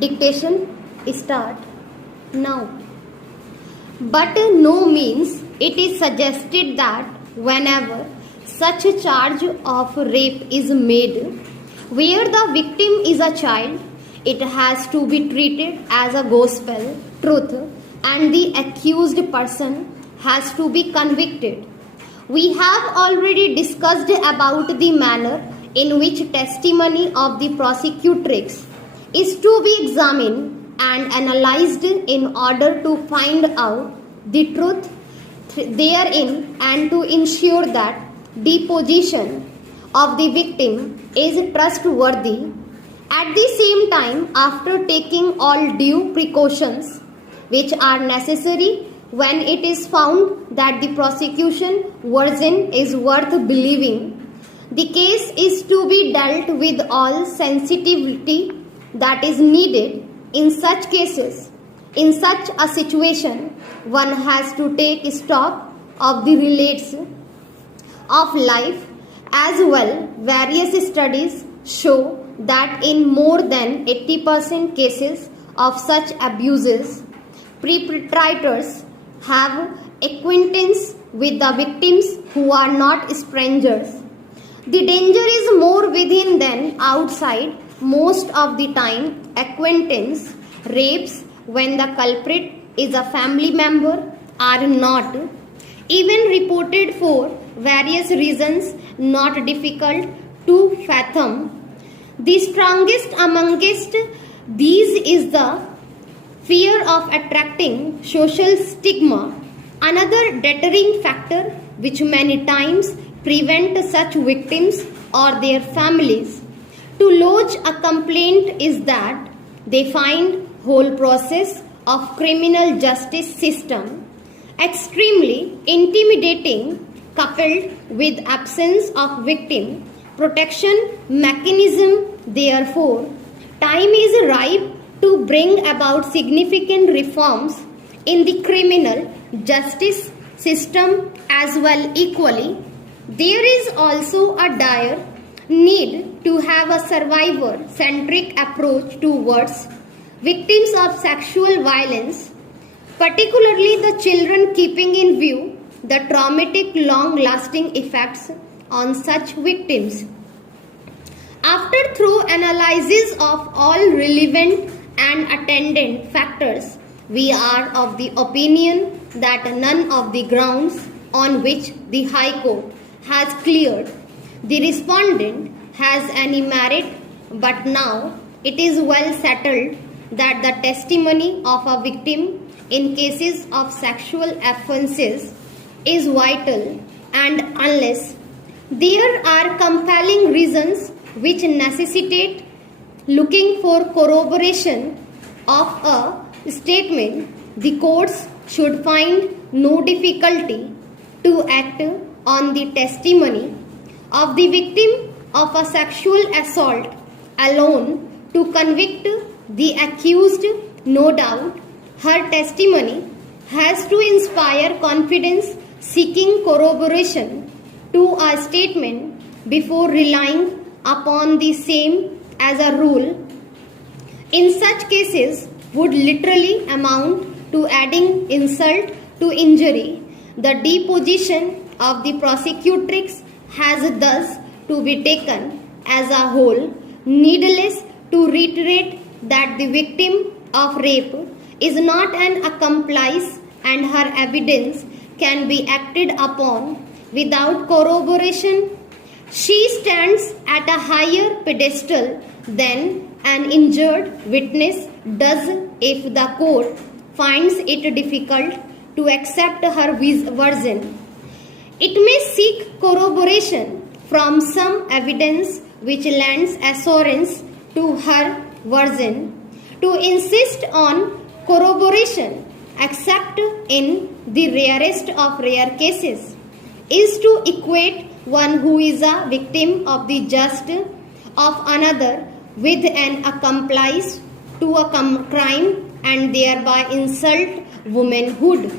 Dictation start now. But no means it is suggested that whenever such a charge of rape is made where the victim is a child, it has to be treated as a gospel truth and the accused person has to be convicted. We have already discussed about the manner in which testimony of the prosecutrix is to be examined and analyzed in order to find out the truth therein and to ensure that deposition of the victim is trustworthy. At the same time, after taking all due precautions which are necessary when it is found that the prosecution version is worth believing, the case is to be dealt with all sensitivity that is needed in such cases. In such a situation, one has to take stock of the relates of life as well. Various studies show that in more than 80% cases of such abuses, perpetrators have acquaintance with the victims who are not strangers. The danger is more within than outside. Most of the time, acquaintance rapes when the culprit is a family member are not even reported for various reasons not difficult to fathom. The strongest amongst these is the fear of attracting social stigma, another deterring factor which many times prevent such victims or their families to lodge a complaint is that they find whole process of criminal justice system extremely intimidating, coupled with absence of victim protection mechanism. Therefore, time is ripe to bring about significant reforms in the criminal justice system as well. Equally, there is also a dire need to have a survivor-centric approach towards victims of sexual violence, particularly the children, keeping in view the traumatic long-lasting effects on such victims. After thorough analysis of all relevant and attendant factors, we are of the opinion that none of the grounds on which the High Court has cleared the respondent has any merit, but now it is well settled that the testimony of a victim in cases of sexual offences is vital, and unless there are compelling reasons which necessitate looking for corroboration of a statement, the courts should find no difficulty to act on the testimony of the victim of a sexual assault alone to convict the accused. No doubt, her testimony has to inspire confidence. Seeking corroboration to a statement before relying upon the same as a rule in such cases would literally amount to adding insult to injury. The deposition of the prosecutrix has thus to be taken as a whole. Needless to reiterate that the victim of rape is not an accomplice and her evidence can be acted upon without corroboration. She stands at a higher pedestal than an injured witness does if the court finds it difficult to accept her version. It may seek corroboration from some evidence which lends assurance to her version. To insist on corroboration, except in the rarest of rare cases, is to equate one who is a victim of the just of another with an accomplice to a crime and thereby insult womanhood.